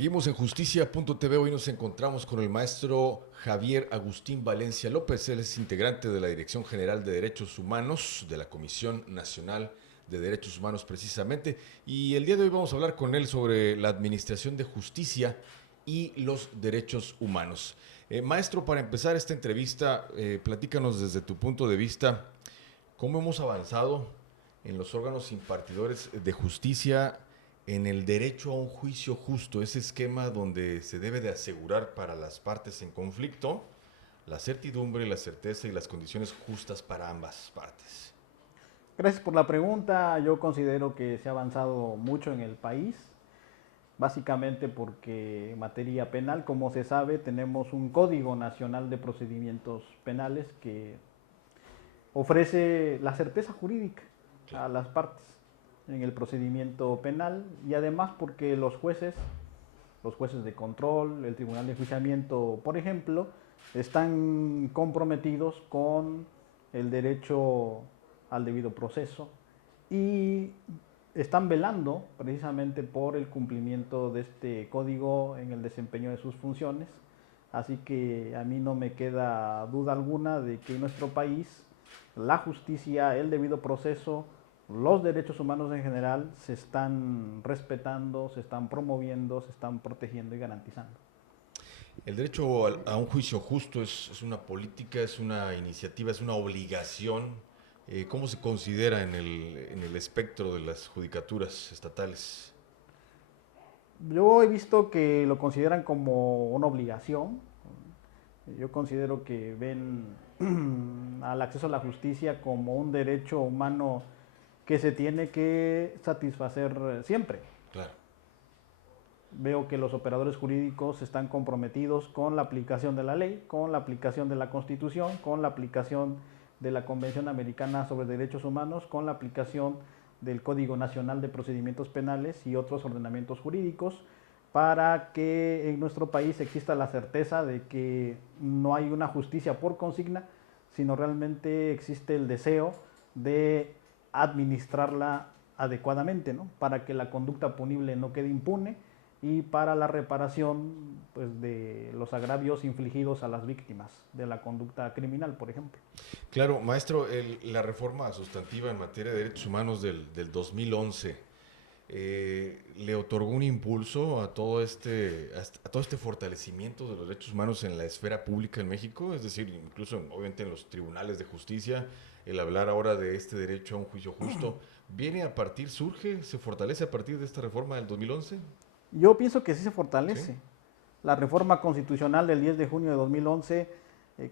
Seguimos en Justicia.tv. Hoy nos encontramos con el maestro Javier Agustín Valencia López. Él es integrante de la Dirección General de Derechos Humanos de la Comisión Nacional de Derechos Humanos precisamente. Y el día de hoy vamos a hablar con él sobre la administración de justicia y los derechos humanos. Maestro, para empezar esta entrevista, platícanos desde tu punto de vista cómo hemos avanzado en los órganos impartidores de justicia en el derecho a un juicio justo, ese esquema donde se debe de asegurar para las partes en conflicto la certidumbre, la certeza y las condiciones justas para ambas partes. Gracias por la pregunta. Yo considero que se ha avanzado mucho en el país, básicamente porque en materia penal, como se sabe, tenemos un Código Nacional de Procedimientos Penales que ofrece la certeza jurídica a las partes en el procedimiento penal, y además porque los jueces de control, el Tribunal de Enjuiciamiento, por ejemplo, están comprometidos con el derecho al debido proceso y están velando precisamente por el cumplimiento de este código en el desempeño de sus funciones. Así que a mí no me queda duda alguna de que en nuestro país la justicia, el debido proceso, los derechos humanos en general se están respetando, se están promoviendo, se están protegiendo y garantizando. El derecho a un juicio justo es una política, es una iniciativa, es una obligación. ¿Cómo se considera en el espectro de las judicaturas estatales? Yo he visto que lo consideran como una obligación. Yo considero que ven al acceso a la justicia como un derecho humano que se tiene que satisfacer siempre. Claro. Veo que los operadores jurídicos están comprometidos con la aplicación de la ley, con la aplicación de la Constitución, con la aplicación de la Convención Americana sobre Derechos Humanos, con la aplicación del Código Nacional de Procedimientos Penales y otros ordenamientos jurídicos, para que en nuestro país exista la certeza de que no hay una justicia por consigna, sino realmente existe el deseo de administrarla adecuadamente, ¿no? Para que la conducta punible no quede impune y para la reparación, pues, de los agravios infligidos a las víctimas de la conducta criminal, por ejemplo. Claro, maestro, la reforma sustantiva en materia de derechos humanos del 2011 le otorgó un impulso a todo este fortalecimiento de los derechos humanos en la esfera pública en México, es decir, incluso obviamente en los tribunales de justicia. El hablar ahora de este derecho a un juicio justo, surge, se fortalece a partir de esta reforma del 2011. Yo pienso que sí se fortalece. ¿Sí? La reforma constitucional del 10 de junio de 2011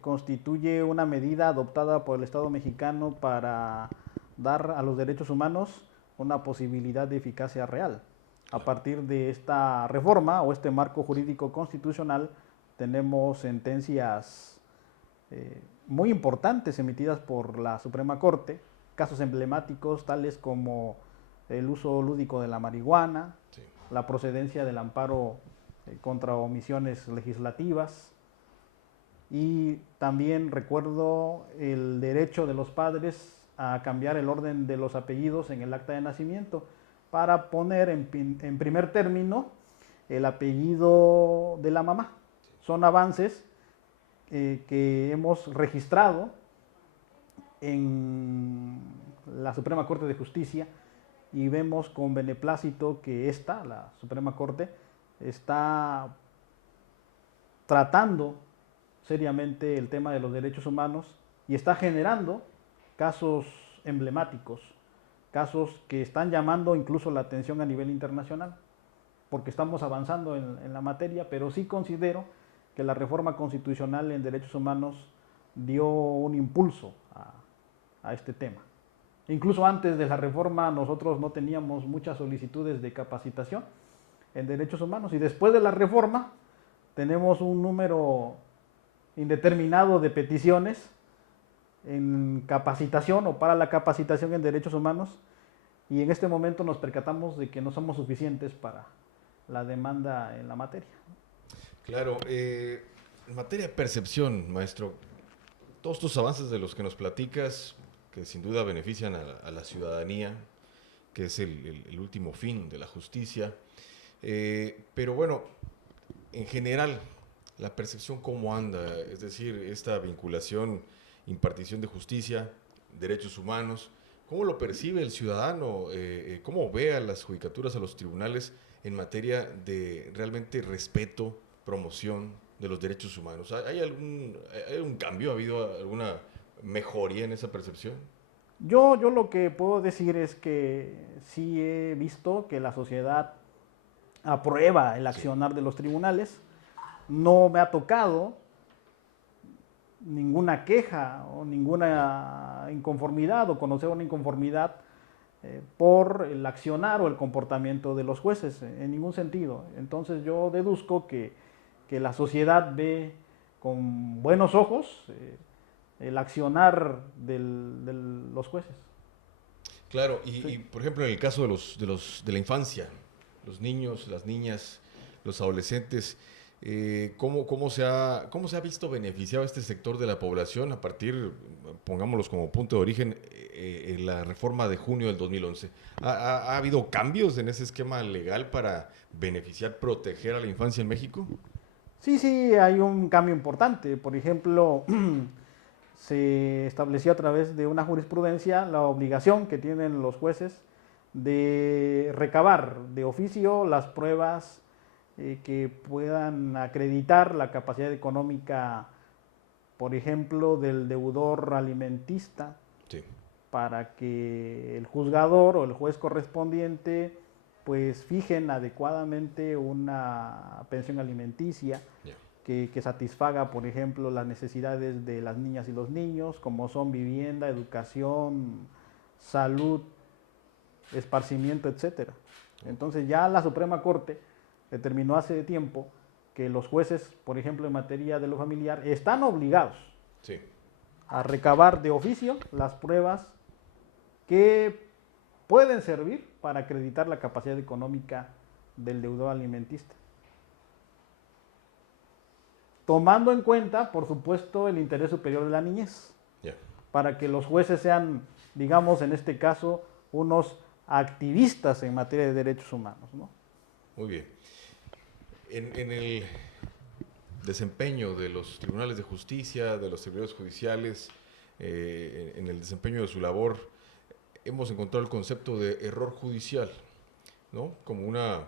constituye una medida adoptada por el Estado mexicano para dar a los derechos humanos una posibilidad de eficacia real. A partir de esta reforma o este marco jurídico constitucional tenemos sentencias muy importantes emitidas por la Suprema Corte, casos emblemáticos tales como el uso lúdico de la marihuana, Sí. la procedencia del amparo contra omisiones legislativas, y también recuerdo el derecho de los padres a cambiar el orden de los apellidos en el acta de nacimiento para poner en primer término el apellido de la mamá. Son avances que hemos registrado en la Suprema Corte de Justicia, y vemos con beneplácito que la Suprema Corte, está tratando seriamente el tema de los derechos humanos y está generando casos emblemáticos, casos que están llamando incluso la atención a nivel internacional, porque estamos avanzando en la materia, pero sí considero que la reforma constitucional en derechos humanos dio un impulso a este tema. Incluso antes de la reforma nosotros no teníamos muchas solicitudes de capacitación en derechos humanos, y después de la reforma tenemos un número indeterminado de peticiones en capacitación o para la capacitación en derechos humanos, y en este momento nos percatamos de que no somos suficientes para la demanda en la materia. Claro, en materia de percepción, maestro, todos estos avances de los que nos platicas, que sin duda benefician a la ciudadanía, que es el último fin de la justicia, Pero bueno, en general, la percepción cómo anda, es decir, esta vinculación, impartición de justicia, derechos humanos, ¿cómo lo percibe el ciudadano? ¿Cómo ve a las judicaturas, a los tribunales en materia de realmente respeto, promoción de los derechos humanos? ¿Hay algún cambio? ¿Ha habido alguna mejoría en esa percepción? Yo lo que puedo decir es que sí he visto que la sociedad aprueba el Sí, accionar de los tribunales. No me ha tocado ninguna queja o ya, ninguna inconformidad o conocer una inconformidad por el accionar o el comportamiento de los jueces, en ningún sentido. Entonces yo deduzco que la sociedad ve con buenos ojos el accionar de los jueces. claro, Sí. y, por ejemplo en el caso de la infancia, los niños, las niñas, los adolescentes, cómo se ha visto beneficiado este sector de la población a partir, pongámoslos como punto de origen, en la reforma de junio del 2011? ¿Ha habido cambios en ese esquema legal para beneficiar, proteger a la infancia en México? Sí, sí, hay un cambio importante. Por ejemplo, se estableció a través de una jurisprudencia la obligación que tienen los jueces de recabar de oficio las pruebas que puedan acreditar la capacidad económica, por ejemplo, del deudor alimentista, Sí, para que el juzgador o el juez correspondiente pues fijen adecuadamente una pensión alimenticia ya. que satisfaga, por ejemplo, las necesidades de las niñas y los niños, como son vivienda, educación, salud, esparcimiento, etcétera. Entonces ya la Suprema Corte determinó hace tiempo que los jueces, por ejemplo, en materia de lo familiar, están obligados Sí. a recabar de oficio las pruebas que pueden servir para acreditar la capacidad económica del deudor alimentista. Tomando en cuenta, por supuesto, el interés superior de la niñez, Ya. para que los jueces sean, digamos, en este caso, unos activistas en materia de derechos humanos, ¿no? Muy bien. En el desempeño de los tribunales de justicia, de los servidores judiciales, en el desempeño de su labor, hemos encontrado el concepto de error judicial, ¿no? Como una,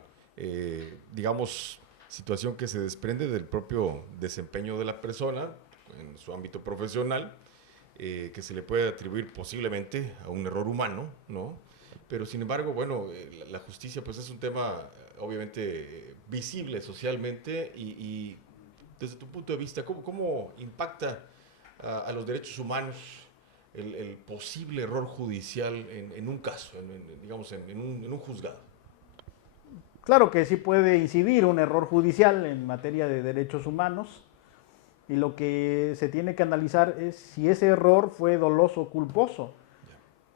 digamos, situación que se desprende del propio desempeño de la persona en su ámbito profesional, que se le puede atribuir posiblemente a un error humano, ¿no? Pero sin embargo, bueno, la justicia pues es un tema obviamente visible socialmente y desde tu punto de vista, ¿cómo impacta a los derechos humanos el posible error judicial en un caso, digamos, en un juzgado? Claro que sí puede incidir un error judicial en materia de derechos humanos y lo que se tiene que analizar es si ese error fue doloso o culposo.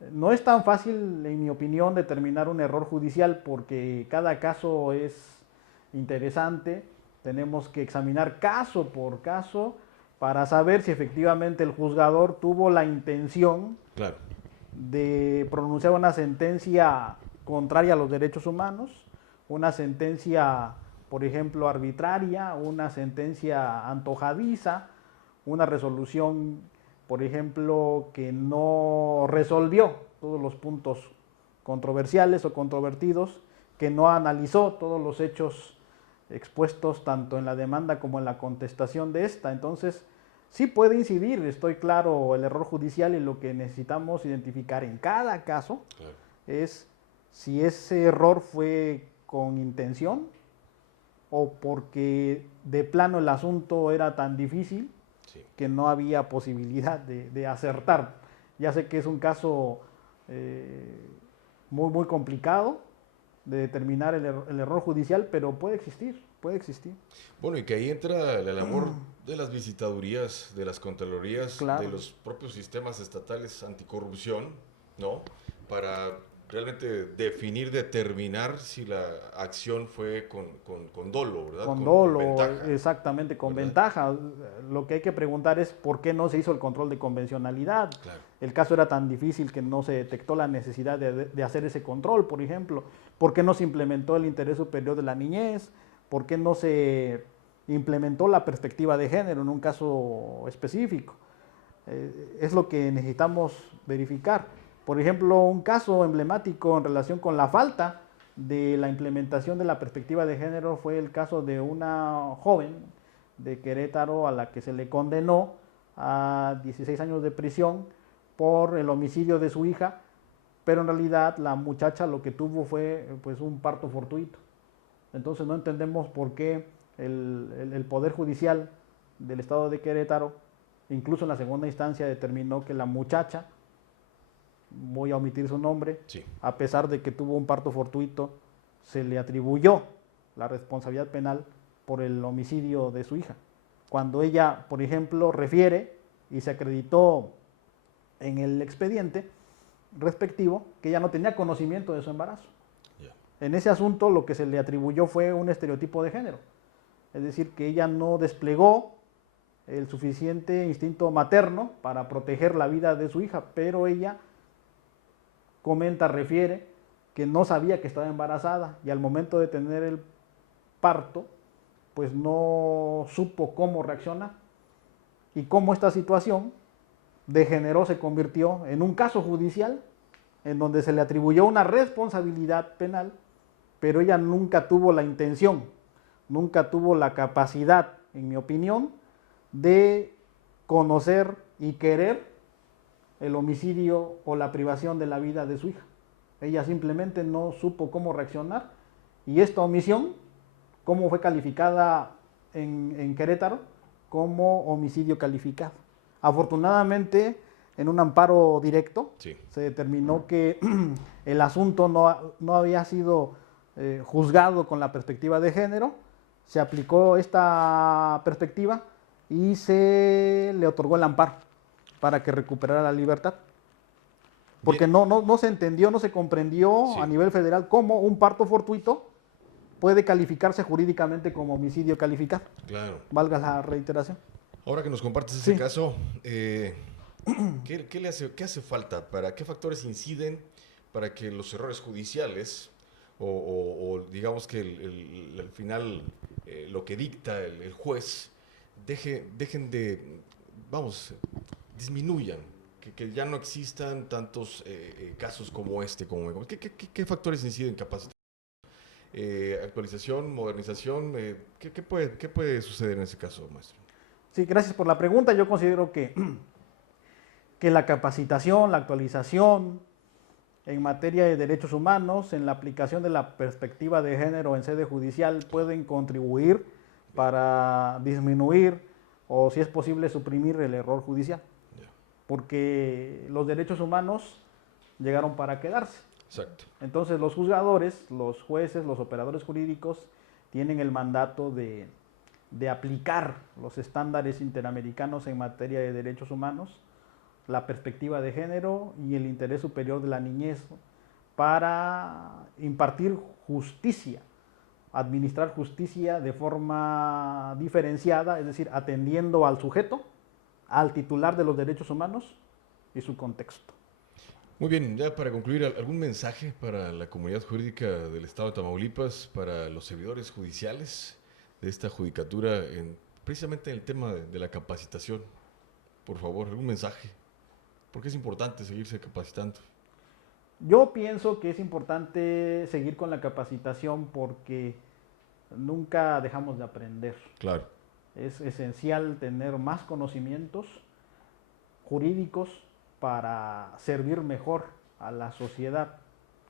Ya, No es tan fácil, en mi opinión, determinar un error judicial porque cada caso es interesante. Tenemos que examinar caso por caso para saber si efectivamente el juzgador tuvo la intención claro, de pronunciar una sentencia contraria a los derechos humanos, una sentencia, por ejemplo, arbitraria, una sentencia antojadiza, una resolución, por ejemplo, que no resolvió todos los puntos controversiales o controvertidos, que no analizó todos los hechos expuestos tanto en la demanda como en la contestación de esta. Entonces, sí puede incidir, estoy claro, el error judicial y lo que necesitamos identificar en cada caso claro. es si ese error fue con intención o porque de plano el asunto era tan difícil Sí. que no había posibilidad de acertar. Ya sé que es un caso eh, muy, muy complicado de determinar el error judicial, pero puede existir, puede existir. Bueno, y que ahí entra la labor de las visitadurías, de las contralorías, de Claro. los propios sistemas estatales anticorrupción, ¿no? Para realmente definir, determinar si la acción fue con dolo, ¿verdad? Con Con dolo, ventaja, exactamente, con ¿verdad? ventaja. Lo que hay que preguntar es por qué no se hizo el control de convencionalidad. Claro, El caso era tan difícil que no se detectó la necesidad de hacer ese control, por ejemplo. ¿Por qué no se implementó el interés superior de la niñez? ¿Por qué no se implementó la perspectiva de género en un caso específico? Es lo que necesitamos verificar. Por ejemplo, un caso emblemático en relación con la falta de la implementación de la perspectiva de género fue el caso de una joven de Querétaro a la que se le condenó a 16 años de prisión por el homicidio de su hija, pero en realidad la muchacha lo que tuvo fue pues un parto fortuito. Entonces no entendemos por qué el Poder Judicial del Estado de Querétaro, incluso en la segunda instancia, determinó que la muchacha, voy a omitir su nombre, Sí. a pesar de que tuvo un parto fortuito, se le atribuyó la responsabilidad penal por el homicidio de su hija. Cuando ella, por ejemplo, refiere y se acreditó en el expediente respectivo que ella no tenía conocimiento de su embarazo. Yeah. En ese asunto lo que se le atribuyó fue un estereotipo de género, es decir, que ella no desplegó el suficiente instinto materno para proteger la vida de su hija, pero ella comenta, refiere que no sabía que estaba embarazada y al momento de tener el parto, pues no supo cómo reaccionar y cómo esta situación degeneró, se convirtió en un caso judicial en donde se le atribuyó una responsabilidad penal, pero ella nunca tuvo la intención, nunca tuvo la capacidad, en mi opinión, de conocer y querer el homicidio o la privación de la vida de su hija. Ella simplemente no supo cómo reaccionar y esta omisión, cómo fue calificada en Querétaro, como homicidio calificado. Afortunadamente, en un amparo directo, Sí. se determinó que el asunto no había sido juzgado con la perspectiva de género, se aplicó esta perspectiva y se le otorgó el amparo para que recuperara la libertad. Porque no se entendió, no se comprendió Sí. a nivel federal cómo un parto fortuito puede calificarse jurídicamente como homicidio calificado. Claro. Valga la reiteración. Ahora que nos compartes ese Sí. caso, ¿qué hace falta? ¿Qué factores inciden para que los errores judiciales o digamos que al final lo que dicta el juez dejen de, disminuyan, que ya no existan tantos casos como este? ¿Qué factores inciden? Capacitación, actualización, modernización, ¿qué puede suceder en ese caso, maestro? Sí, gracias por la pregunta. Yo considero que la capacitación, la actualización en materia de derechos humanos, en la aplicación de la perspectiva de género en sede judicial, pueden contribuir para disminuir o, si es posible, suprimir el error judicial. Yeah. Porque los derechos humanos llegaron para quedarse. Exacto. Entonces los juzgadores, los jueces, los operadores jurídicos tienen el mandato de aplicar los estándares interamericanos en materia de derechos humanos, la perspectiva de género y el interés superior de la niñez para impartir justicia, administrar justicia de forma diferenciada, es decir, atendiendo al sujeto, al titular de los derechos humanos y su contexto. Muy bien, ya para concluir, ¿algún mensaje para la comunidad jurídica del Estado de Tamaulipas, para los servidores judiciales de esta judicatura, precisamente en el tema de la capacitación? Por favor, algún mensaje. Porque es importante seguirse capacitando. Yo pienso que es importante seguir con la capacitación porque nunca dejamos de aprender. Claro. Es esencial tener más conocimientos jurídicos para servir mejor a la sociedad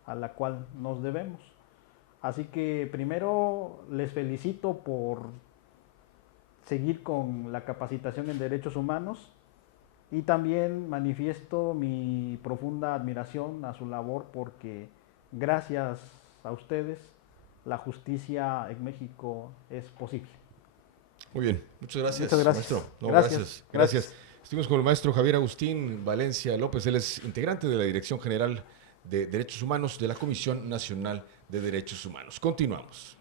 a la cual nos debemos. Así que primero les felicito por seguir con la capacitación en derechos humanos y también manifiesto mi profunda admiración a su labor porque gracias a ustedes la justicia en México es posible. Muy bien, muchas gracias, Muchas gracias. maestro. No, Gracias. gracias. Estuvimos con el maestro Javier Agustín Valencia López, él es integrante de la Dirección General de Derechos Humanos de la Comisión Nacional de Derechos Humanos. Continuamos.